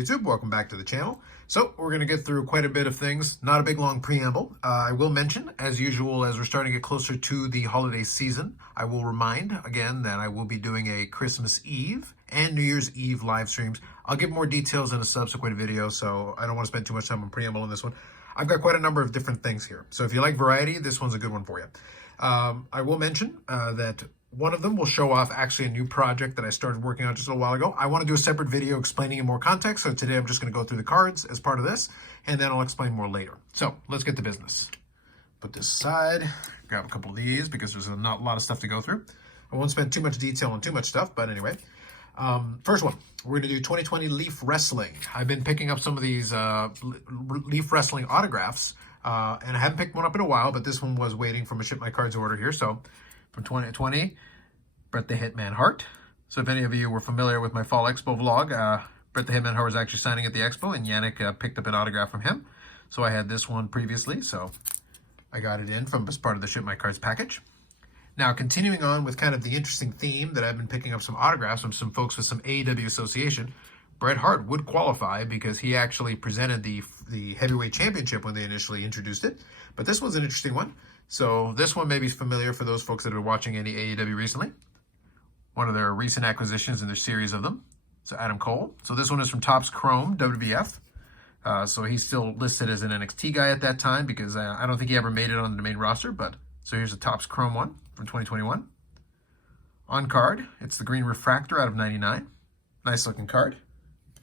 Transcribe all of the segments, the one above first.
YouTube. Welcome back to the channel. So we're going to get through quite a bit of things. Not a big long preamble. I will mention, as usual, as we're starting to get closer to the holiday season, I will remind again that I will be doing a Christmas Eve and New Year's Eve live streams. I'll give more details in a subsequent video, so I don't want to spend too much time on preamble on this one. I've got quite a number of different things here. So if you like variety, this one's a good one for you. I will mention that one of them will show off actually a new project that I started working on just a little while ago. I want to do a separate video explaining in more context, so today I'm just going to go through the cards as part of this, and then I'll explain more later. So let's get to business. Put this aside, grab a couple of these because there's not a lot of stuff to go through. I won't spend too much detail on too much stuff, but anyway. First one, we're going to do 2020 Leaf Wrestling. I've been picking up some of these Leaf Wrestling autographs, and I haven't picked one up in a while, but this one was waiting from a ShipmyCards order here, so from 2020, Bret the Hitman Hart. So if any of you were familiar with my Fall Expo vlog, Bret the Hitman Hart was actually signing at the Expo, and Yannick picked up an autograph from him. So I had this one previously, so I got it in from as part of the ShipmyCards package. Now, continuing on with kind of the interesting theme that I've been picking up some autographs from some folks with some AEW association, Bret Hart would qualify because he actually presented the heavyweight championship when they initially introduced it. But this one's an interesting one. So this one may be familiar for those folks that are watching any AEW recently. One of their recent acquisitions in their series of them. So Adam Cole. So this one is from Topps Chrome, WWF. So he's still listed as an NXT guy at that time because I don't think he ever made it on the main roster. But so here's a Topps Chrome one from 2021. On card, it's the Green Refractor out of 99. Nice looking card.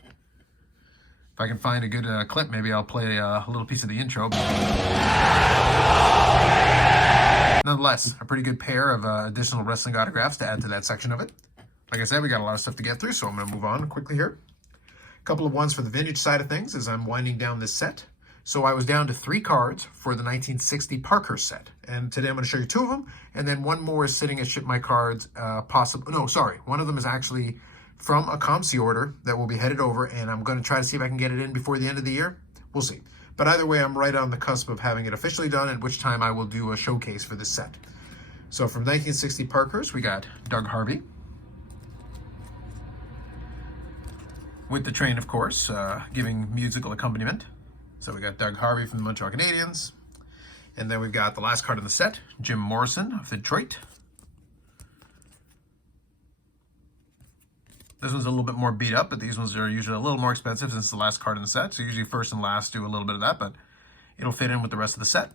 If I can find a good clip, maybe I'll play a little piece of the intro. Nonetheless, a pretty good pair of additional wrestling autographs to add to that section of it. Like I said, we got a lot of stuff to get through, so I'm going to move on quickly here. A couple of ones for the vintage side of things as I'm winding down this set. So I was down to 3 cards for the 1960 Parkhurst set. And today I'm going to show you 2 of them, and then one more is sitting at ShipmyCards. One of them is actually from a ComC order that will be headed over, and I'm going to try to see if I can get it in before the end of the year. We'll see. But either way, I'm right on the cusp of having it officially done, at which time I will do a showcase for this set. So from 1960 Parkhurst, we got Doug Harvey. With the train, of course, giving musical accompaniment. So we got Doug Harvey from the Montreal Canadiens. And then we've got the last card in the set, Jim Morrison of Detroit. This one's a little bit more beat up, but these ones are usually a little more expensive since it's the last card in the set. So usually first and last do a little bit of that, but it'll fit in with the rest of the set.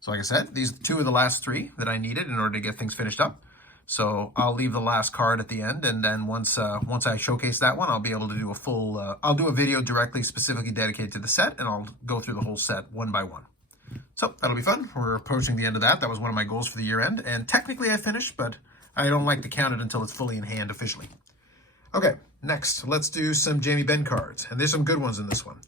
So like I said, these 2 are the last 3 that I needed in order to get things finished up. So I'll leave the last card at the end, and then once I showcase that one, I'll be able to do a full, I'll do a video directly specifically dedicated to the set, and I'll go through the whole set one by one. So that'll be fun. We're approaching the end of that. That was one of my goals for the year end, and technically I finished, but I don't like to count it until it's fully in hand officially. Okay, next, let's do some Jamie Benn cards. And there's some good ones in this one.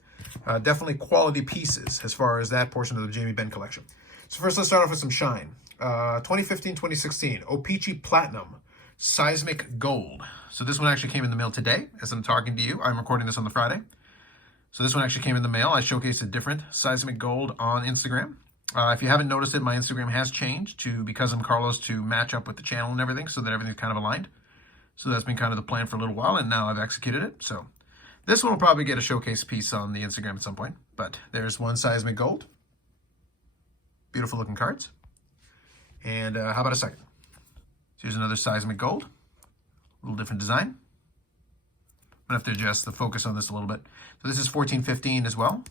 Definitely quality pieces as far as that portion of the Jamie Benn collection. So first, let's start off with some shine. 2015-2016, O-Pee-Chee Platinum, Seismic Gold. So this one actually came in the mail today as I'm talking to you. I'm recording this on the Friday. So this one actually came in the mail. I showcased a different Seismic Gold on Instagram. If you haven't noticed it, my Instagram has changed to Because I'm Carlos to match up with the channel and everything so that everything's kind of aligned. So that's been kind of the plan for a little while, and now I've executed it. So this one will probably get a showcase piece on the Instagram at some point. But there's one Seismic Gold. Beautiful looking cards. And how about a second? So here's another Seismic Gold. A little different design. I'm going to have to adjust the focus on this a little bit. So this is 14-15 as well.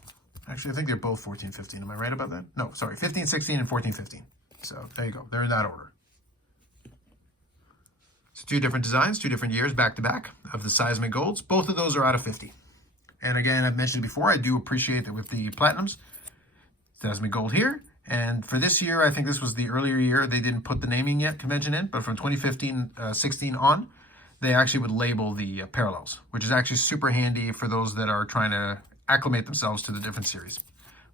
Actually, I think they're both 14-15. Am I right about that? No, sorry. 15-16 and 14-15. So there you go. They're in that order. So 2 different designs, 2 different years back to back of the Seismic Golds. Both of those are out of 50. And again, I've mentioned it before, I do appreciate that with the Platinums, Seismic Gold here. And for this year, I think this was the earlier year, they didn't put the naming yet convention in, but from 2015-16 on, they actually would label the parallels, which is actually super handy for those that are trying to acclimate themselves to the different series.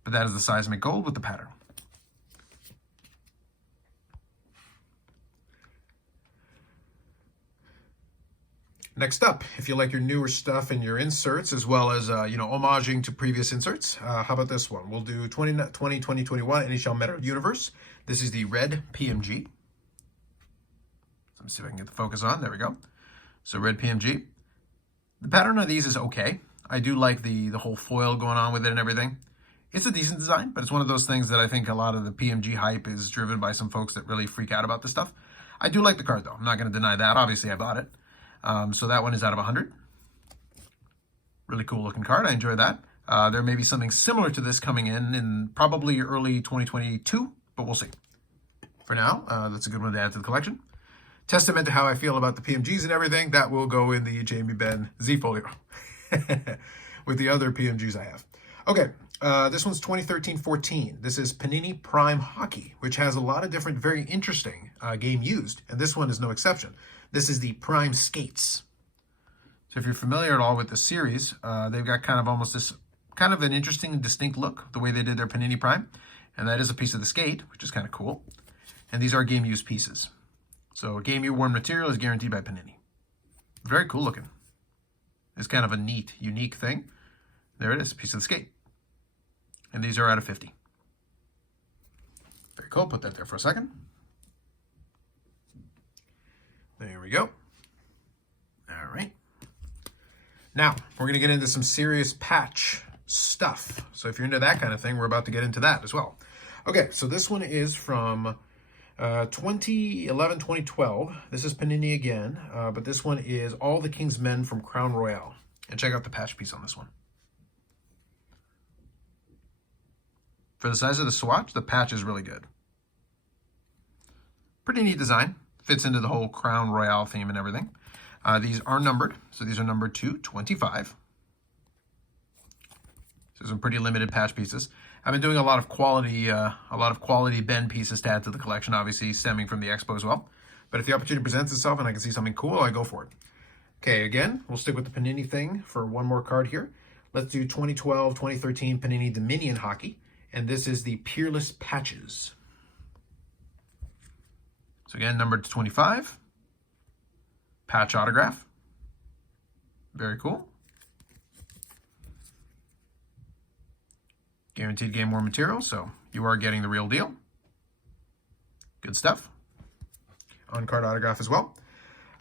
But that is the Seismic Gold with the pattern. Next up, if you like your newer stuff and your inserts, as well as, homaging to previous inserts, how about this one? We'll do 2020-2021 NHL Meta Universe. This is the red PMG. Let me see if I can get the focus on. There we go. So red PMG. The pattern of these is okay. I do like the whole foil going on with it and everything. It's a decent design, but it's one of those things that I think a lot of the PMG hype is driven by some folks that really freak out about this stuff. I do like the card, though. I'm not going to deny that. Obviously, I bought it. So that one is out of 100. Really cool looking card. I enjoy that. There may be something similar to this coming in probably early 2022, but we'll see. For now, that's a good one to add to the collection. Testament to how I feel about the PMGs and everything, that will go in the Jamie Benn Z folio with the other PMGs I have. Okay, this one's 2013-14. This is Panini Prime Hockey, which has a lot of different, very interesting game used, and this one is no exception. This is the Prime Skates. So if you're familiar at all with the series, they've got kind of almost this kind of an interesting and distinct look, the way they did their Panini Prime, and that is a piece of the skate, which is kind of cool. And these are game used pieces. So game year worn material is guaranteed by Panini. Very cool looking. It's kind of a neat, unique thing. There it is, a piece of the skate. And these are out of 50. Very cool, put that there for a second. There we go. All right. Now, we're going to get into some serious patch stuff. So if you're into that kind of thing, we're about to get into that as well. Okay, so this one is from 2011, 2012. This is Panini again, but this one is All the King's Men from Crown Royale. And check out the patch piece on this one. For the size of the swatch, the patch is really good. Pretty neat design. Fits into the whole Crown Royale theme and everything. These are numbered, so these are numbered to 25. So some pretty limited patch pieces. I've been doing a lot of quality Ben pieces to add to the collection, obviously stemming from the expo as well. But if the opportunity presents itself and I can see something cool, I go for it. Okay, again, we'll stick with the Panini thing for one more card here. Let's do 2012, 2013 Panini Dominion Hockey. And this is the Peerless Patches. So again, numbered to 25. Patch autograph. Very cool. Guaranteed game worn material, so you are getting the real deal. Good stuff. On-card autograph as well.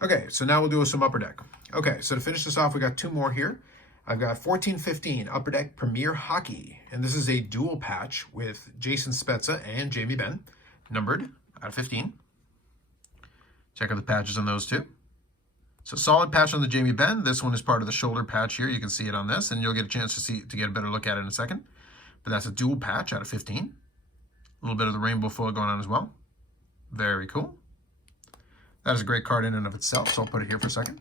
Okay, so now we'll do some Upper Deck. Okay, so to finish this off, we got two more here. I've got 14-15 Upper Deck Premier Hockey, and this is a dual patch with Jason Spezza and Jamie Benn, numbered out of 15. Check out the patches on those two. So solid patch on the Jamie Benn. This one is part of the shoulder patch here. You can see it on this, and you'll get a chance to get a better look at it in a second. But that's a dual patch out of 15. A little bit of the rainbow foil going on as well. Very cool. That is a great card in and of itself, so I'll put it here for a second.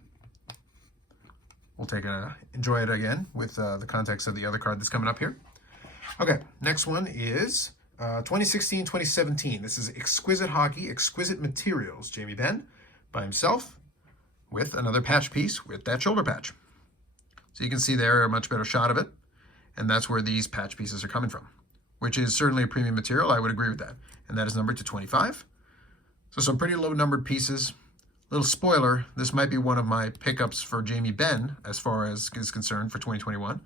We'll enjoy it again with the context of the other card that's coming up here. Okay, next one is 2016-2017. This is Exquisite Hockey, Exquisite Materials. Jamie Benn by himself with another patch piece with that shoulder patch. So you can see there a much better shot of it. And that's where these patch pieces are coming from, which is certainly a premium material. I would agree with that. And that is numbered to 25. So some pretty low numbered pieces. Little spoiler, this might be one of my pickups for Jamie Benn as far as is concerned for 2021.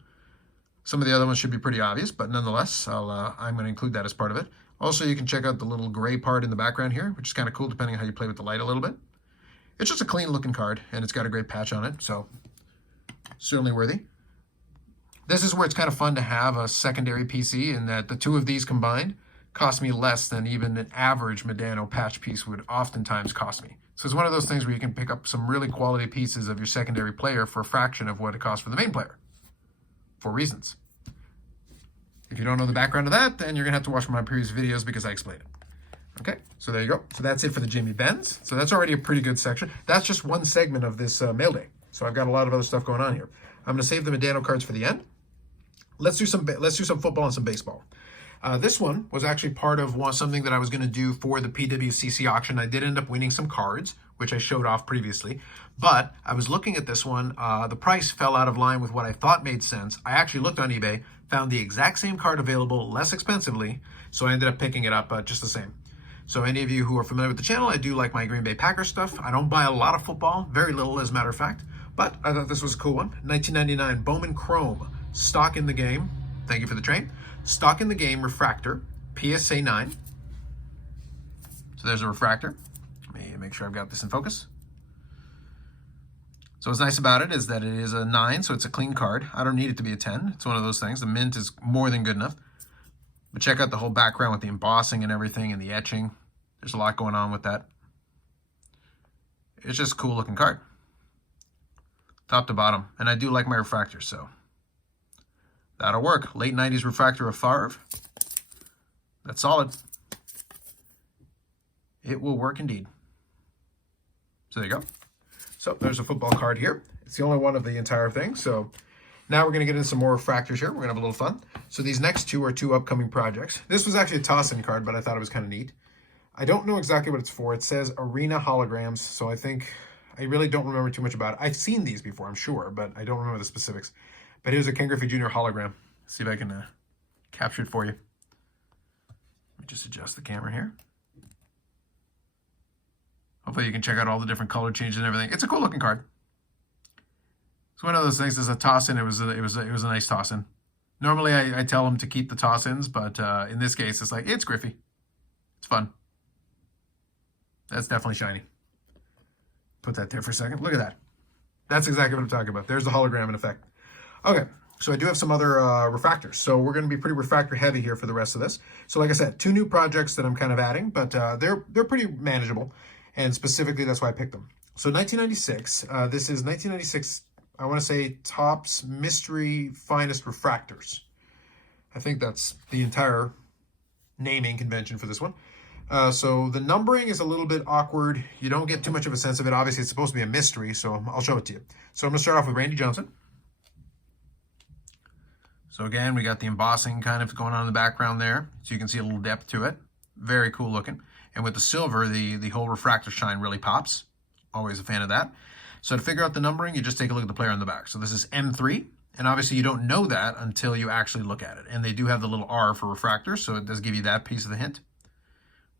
Some of the other ones should be pretty obvious, but nonetheless, I'm going to include that as part of it. Also, you can check out the little gray part in the background here, which is kind of cool depending on how you play with the light a little bit. It's just a clean looking card, and it's got a great patch on it, so certainly worthy. This is where it's kind of fun to have a secondary PC, in that the two of these combined cost me less than even an average Medano patch piece would oftentimes cost me. So it's one of those things where you can pick up some really quality pieces of your secondary player for a fraction of what it costs for the main player, for reasons. If you don't know the background of that, then you're going to have to watch my previous videos because I explain it. Okay, so there you go. So that's it for the Jamie Benns. So that's already a pretty good section. That's just one segment of this mail day. So I've got a lot of other stuff going on here. I'm going to save the Medano cards for the end. Let's do some football and some baseball. This one was actually part of something that I was going to do for the PWCC auction. I did end up winning some cards, which I showed off previously. But I was looking at this one. The price fell out of line with what I thought made sense. I actually looked on eBay, found the exact same card available less expensively, so I ended up picking it up just the same. So any of you who are familiar with the channel, I do like my Green Bay Packers stuff. I don't buy a lot of football, very little as a matter of fact. But I thought this was a cool one. 1999 Bowman Chrome, stock in the game. Thank you for the train. Stock in the game refractor, PSA 9. So there's a refractor. Let me make sure I've got this in focus. So what's nice about it is that it is a 9, so it's a clean card. I don't need it to be a 10. It's one of those things. The mint is more than good enough. But check out the whole background with the embossing and everything and the etching. There's a lot going on with that. It's just a cool looking card. Top to bottom. And I do like my refractors, so that'll work. Late 90s refractor of Favre. That's solid. It will work indeed. So there you go. So there's a football card here. It's the only one of the entire thing. So now we're going to get into some more refractors here. We're going to have a little fun. So these next two are two upcoming projects. This was actually a toss-in card, but I thought it was kind of neat. I don't know exactly what it's for. It says Arena Holograms, so I really don't remember too much about it. I've seen these before, I'm sure, but I don't remember the specifics. But here's a Ken Griffey Jr. hologram. Let's see if I can capture it for you. Let me just adjust the camera here. Hopefully you can check out all the different color changes and everything. It's a cool looking card. It's one of those things. As a toss-in, it was a nice toss-in. Normally I tell them to keep the toss-ins, but in this case it's like, it's Griffey. It's fun. That's definitely shiny. Put that there for a second. Look at that. That's exactly what I'm talking about. There's the hologram in effect. Okay, so I do have some other refractors. So we're going to be pretty refractor heavy here for the rest of this. So like I said, two new projects that I'm kind of adding, but they're pretty manageable. And specifically, that's why I picked them. So 1996, this is 1996, I want to say Topps Mystery Finest Refractors. I think that's the entire naming convention for this one. So the numbering is a little bit awkward. You don't get too much of a sense of it. Obviously, it's supposed to be a mystery, so I'll show it to you. So I'm going to start off with Randy Johnson. So again, we got the embossing kind of going on in the background there. So you can see a little depth to it. Very cool looking. And with the silver, the whole refractor shine really pops. Always a fan of that. So to figure out the numbering, you just take a look at the player on the back. So this is M3. And obviously you don't know that until you actually look at it. And they do have the little R for refractor, so it does give you that piece of the hint.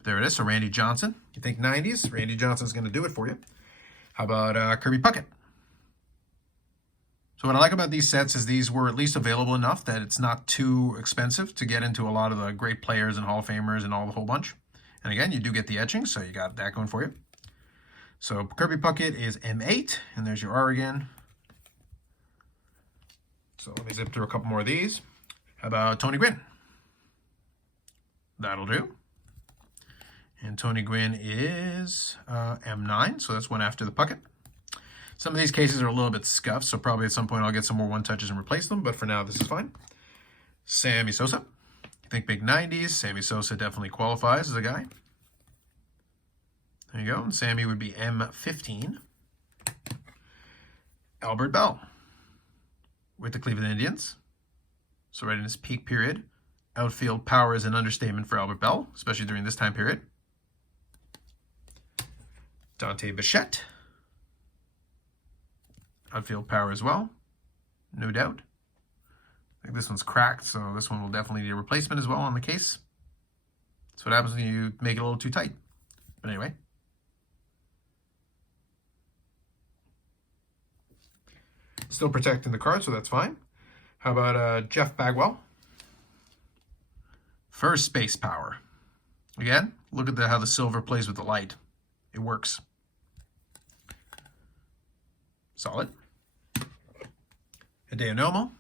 There it is. So Randy Johnson. You think 90s? Randy Johnson's going to do it for you. How about Kirby Puckett? So what I like about these sets is these were at least available enough that it's not too expensive to get into a lot of the great players and Hall of Famers and all the whole bunch. And again, you do get the etching, so you got that going for you. So Kirby Puckett is M8, and there's your R again. So let me zip through a couple more of these. How about Tony Gwynn? That'll do. And Tony Gwynn is M9, so that's one after the Puckett. Some of these cases are a little bit scuffed, so probably at some point I'll get some more one-touches and replace them, but for now this is fine. Sammy Sosa. You think big 90s, Sammy Sosa definitely qualifies as a guy. There you go, and Sammy would be M15. Albert Bell with the Cleveland Indians. So right in his peak period. Outfield power is an understatement for Albert Bell, especially during this time period. Dante Bichette. Outfield power as well, no doubt. I think this one's cracked, so this one will definitely need a replacement as well on the case. That's what happens when you make it a little too tight. But anyway. Still protecting the card, so that's fine. How about Jeff Bagwell? First space power. Again, look at how the silver plays with the light. It works. Solid. Hideo Nomo.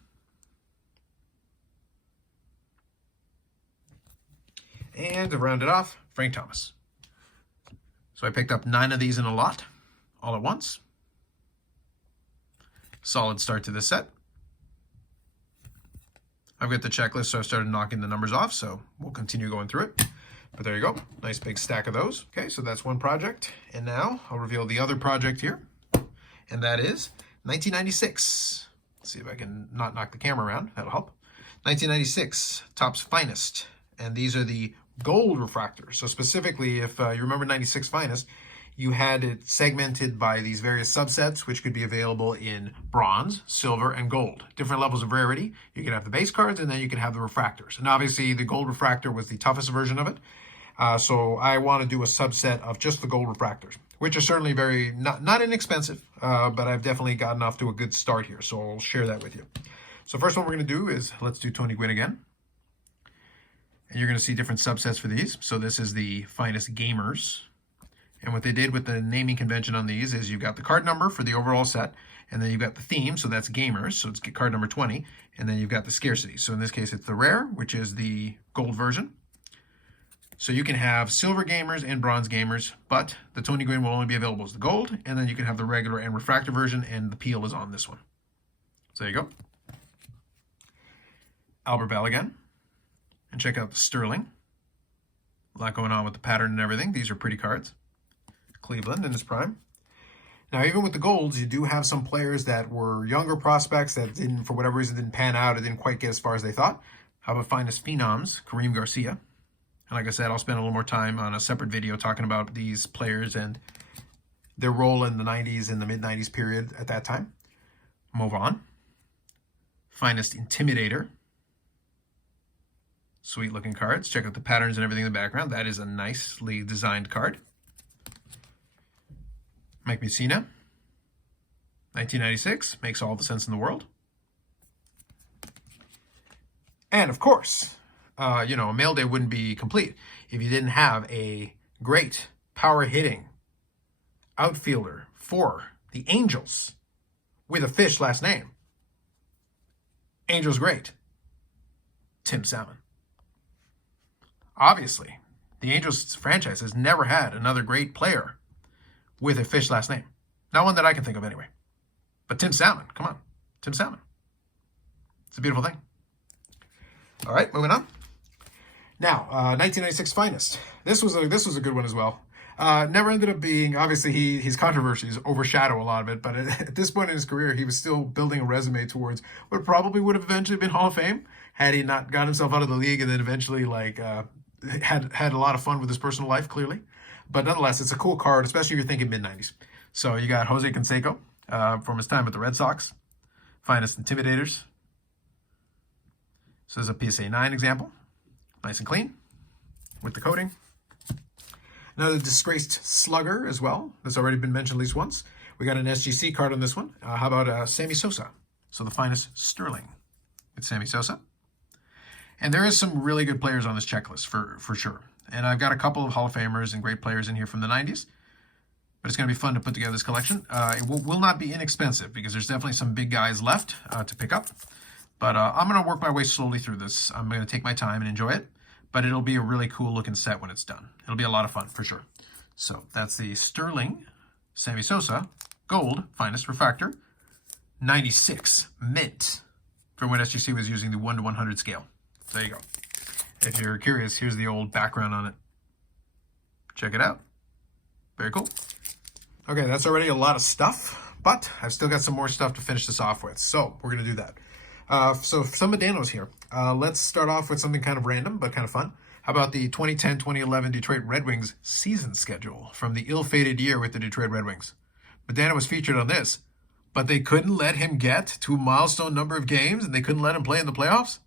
And to round it off, Frank Thomas. So I picked up 9 of these in a lot, all at once. Solid start to this set. I've got the checklist, so I started knocking the numbers off, so we'll continue going through it. But there you go. Nice big stack of those. Okay, so that's one project. And now I'll reveal the other project here. And that is 1996. Let's see if I can not knock the camera around. That'll help. 1996, Topps Finest. And these are the gold refractors. So specifically, if you remember 96 Finest, you had it segmented by these various subsets, which could be available in bronze, silver, and gold. Different levels of rarity. You could have the base cards, and then you could have the refractors. And obviously, the gold refractor was the toughest version of it. So I want to do a subset of just the gold refractors, which are certainly very, not inexpensive, but I've definitely gotten off to a good start here. So I'll share that with you. So first one we're going to do is, let's do Tony Gwynn again. And you're going to see different subsets for these. So this is the Finest Gamers. And what they did with the naming convention on these is you've got the card number for the overall set, And then you've got the theme, so that's gamers, so it's card number 20. And then you've got the scarcity. So in this case, it's the rare, which is the gold version. So you can have silver gamers and bronze gamers, but the Tony Gwynn will only be available as the gold. And then you can have the regular and refractor version, and the peel is on this one. So there you go. Albert Bell again. And check out the Sterling. A lot going on with the pattern and everything. These are pretty cards. Cleveland in his prime. Now, even with the golds, you do have some players that were younger prospects that didn't, for whatever reason, didn't pan out or didn't quite get as far as they thought. How about Finest Phenoms, Kareem Garcia? And like I said, I'll spend a little more time on a separate video talking about these players and their role in the 90s and the mid-90s period at that time. Move on. Finest Intimidator. Sweet looking cards. Check out the patterns and everything in the background. That is a nicely designed card. Mike Mussina, 1996, makes all the sense in the world. And of course, a mail day wouldn't be complete if you didn't have a great power hitting outfielder for the Angels with a fish last name. Angels great, Tim Salmon. Obviously, the Angels franchise has never had another great player with a fish last name. Not one that I can think of anyway. But Tim Salmon, come on. Tim Salmon. It's a beautiful thing. All right, moving on. Now, 1996 Finest. This was a good one as well. Never ended up being, obviously his controversies overshadow a lot of it, but at this point in his career, he was still building a resume towards what probably would have eventually been Hall of Fame had he not got himself out of the league and then eventually had a lot of fun with his personal life, clearly. But nonetheless, it's a cool card, especially if you're thinking mid-90s. So you got Jose Canseco from his time with the Red Sox. Finest Intimidators. So there's a PSA 9 example. Nice and clean with the coating. Another disgraced slugger as well. That's already been mentioned at least once. We got an SGC card on this one. How about Sammy Sosa? So the Finest Sterling with Sammy Sosa. And there is some really good players on this checklist for sure. And I've got a couple of Hall of Famers and great players in here from the 90s. But it's going to be fun to put together this collection. It will not be inexpensive because there's definitely some big guys left to pick up. But I'm going to work my way slowly through this. I'm going to take my time and enjoy it. But it'll be a really cool looking set when it's done. It'll be a lot of fun for sure. So that's the Sterling, Sammy Sosa, Gold, Finest Refractor, 96 Mint. From when SGC was using the 1 to 100 scale. There you go. If you're curious, here's the old background on it. Check it out. Very cool. Okay, that's already a lot of stuff, but I've still got some more stuff to finish this off with. So we're going to do that. So some Medanos here. Let's start off with something kind of random, but kind of fun. How about the 2010-2011 Detroit Red Wings season schedule from the ill-fated year with the Detroit Red Wings? Medano was featured on this, but they couldn't let him get to a milestone number of games, and they couldn't let him play in the playoffs?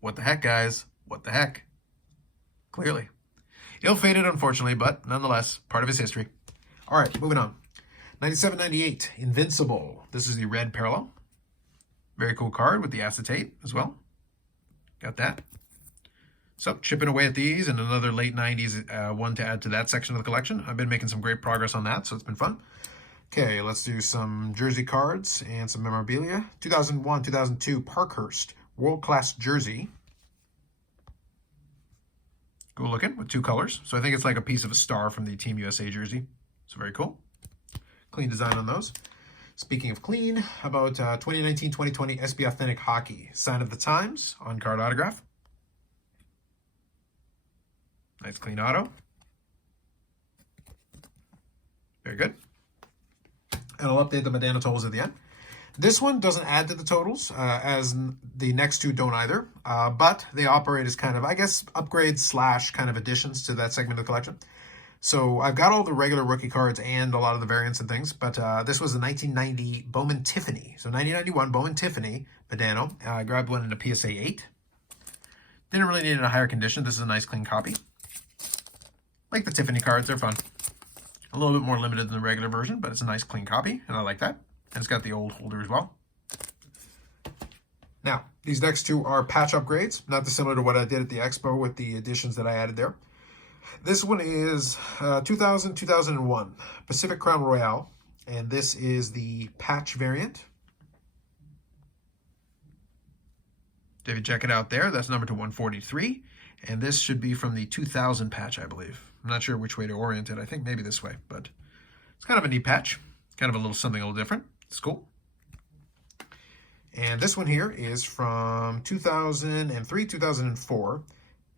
What the heck, guys? What the heck? Clearly. Ill-fated, unfortunately, but nonetheless, part of his history. All right, moving on. 97-98, Invincible. This is the red parallel. Very cool card with the acetate as well. Got that. So, chipping away at these and another late 90s one to add to that section of the collection. I've been making some great progress on that, so it's been fun. Okay, let's do some jersey cards and some memorabilia. 2001-2002 Parkhurst World-Class Jersey. Cool looking with two colors. So I think it's like a piece of a star from the Team USA jersey. So very cool. Clean design on those. Speaking of clean, how about 2019-2020 SB Authentic Hockey? Sign of the Times, on-card autograph. Nice clean auto. Very good. And I'll update the Medano totals at the end. This one doesn't add to the totals, as the next two don't either. But they operate as kind of, I guess, upgrades / kind of additions to that segment of the collection. So I've got all the regular rookie cards and a lot of the variants and things. But this was the 1990 Bowman Tiffany. So 1991 Bowman Tiffany Medano. I grabbed one in a PSA 8. Didn't really need it in a higher condition. This is a nice clean copy. Like the Tiffany cards, they're fun. A little bit more limited than the regular version, but it's a nice clean copy, and I like that. And it's got the old holder as well. Now, these next two are patch upgrades, not dissimilar to what I did at the Expo with the additions that I added there. This one is 2000-2001 Pacific Crown Royale. And this is the patch variant. If you check it out there, that's numbered to 143. And this should be from the 2000 patch, I believe. I'm not sure which way to orient it. I think maybe this way, but it's kind of a neat patch. Kind of a little something a little different. It's cool. And this one here is from 2003, 2004.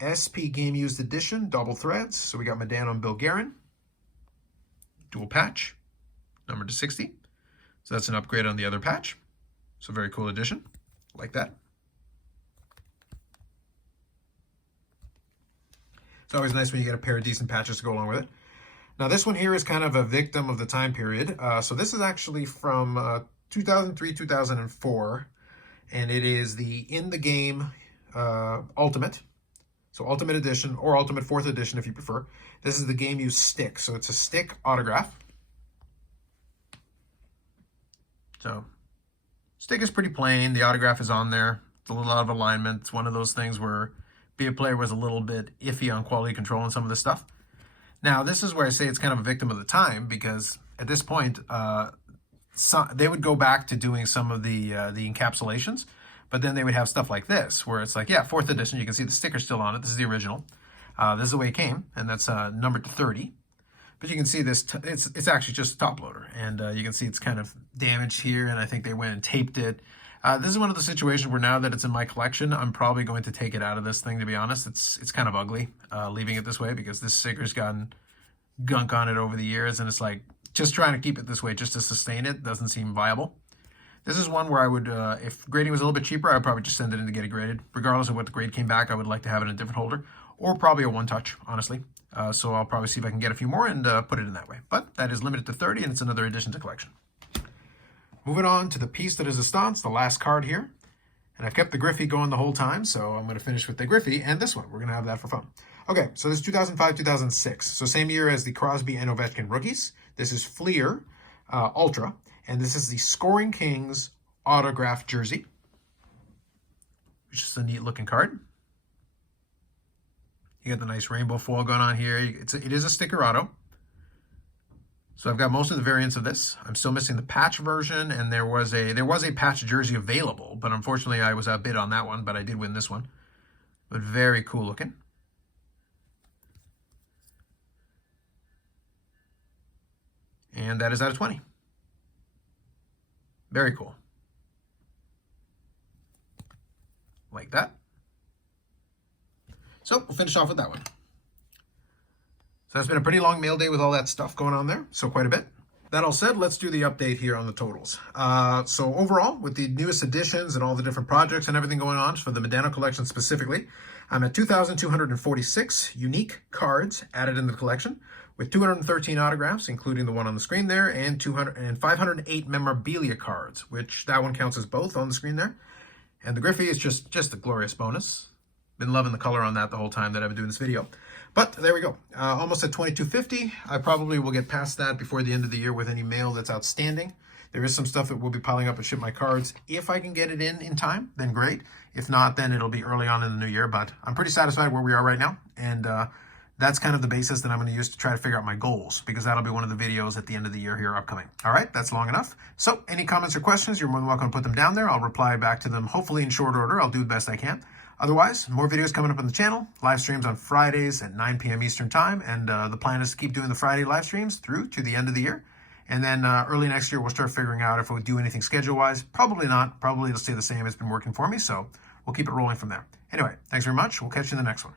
SP Game Used Edition, double threads. So we got Medano and Bill Guerin. Dual patch, numbered to 60. So that's an upgrade on the other patch. So very cool edition, like that. It's always nice when you get a pair of decent patches to go along with it. Now this one here is kind of a victim of the time period. So this is actually from 2003, 2004, and it is the In the Game Ultimate. So Ultimate Edition, or Ultimate 4th Edition if you prefer. This is the Game Used stick. So it's a stick autograph. So stick is pretty plain. The autograph is on there. It's a little out of alignment. It's one of those things where Be A Player was a little bit iffy on quality control and some of this stuff. Now, this is where I say it's kind of a victim of the time, because at this point, they would go back to doing some of the encapsulations, but then they would have stuff like this, where it's like, yeah, 4th edition, you can see the sticker still on it. This is the original. This is the way it came, and that's numbered to 30. But you can see this, it's actually just a top loader, and you can see it's kind of damaged here, and I think they went and taped it. This is one of the situations where now that it's in my collection, I'm probably going to take it out of this thing, to be honest. It's kind of ugly leaving it this way, because this sticker's gotten gunk on it over the years, and it's like, just trying to keep it this way just to sustain it doesn't seem viable. This is one where I would, if grading was a little bit cheaper, I would probably just send it in to get it graded. Regardless of what the grade came back, I would like to have it in a different holder, or probably a one-touch, honestly. So I'll probably see if I can get a few more and put it in that way. But that is limited to 30, and it's another addition to collection. Moving on to the piece that is Estance, the last card here. And I've kept the Griffey going the whole time, so I'm going to finish with the Griffey and this one. We're going to have that for fun. Okay, so this is 2005, 2006. So same year as the Crosby and Ovechkin rookies. This is Flir Ultra, and this is the Scoring Kings autograph jersey, which is a neat looking card. You got the nice rainbow foil going on here. It is a sticker auto. So I've got most of the variants of this. I'm still missing the patch version, and there was a patch jersey available, but unfortunately I was outbid on that one, but I did win this one. But very cool looking. And that is out of 20. Very cool. Like that. So we'll finish off with that one. So that's been a pretty long mail day with all that stuff going on there. So quite a bit. That all said, let's do the update here on the totals. So overall, with the newest additions and all the different projects and everything going on for the Medano collection specifically, I'm at 2,246 unique cards added in the collection, with 213 autographs, including the one on the screen there, and 508 memorabilia cards, which that one counts as both on the screen there. And the Griffey is just a glorious bonus. Been loving the color on that the whole time that I've been doing this video. But there we go. Almost at 2250. I probably will get past that before the end of the year with any mail that's outstanding. There is some stuff that will be piling up at ShipmyCards. If I can get it in time, then great. If not, then it'll be early on in the new year. But I'm pretty satisfied where we are right now. And that's kind of the basis that I'm going to use to try to figure out my goals, because that'll be one of the videos at the end of the year here upcoming. All right, that's long enough. So any comments or questions, you're more than welcome to put them down there. I'll reply back to them, hopefully in short order. I'll do the best I can. Otherwise, more videos coming up on the channel, live streams on Fridays at 9 p.m. Eastern time. And the plan is to keep doing the Friday live streams through to the end of the year. And then early next year, we'll start figuring out if we'll do anything schedule-wise. Probably not. Probably it'll stay the same. It's been working for me, so we'll keep it rolling from there. Anyway, thanks very much. We'll catch you in the next one.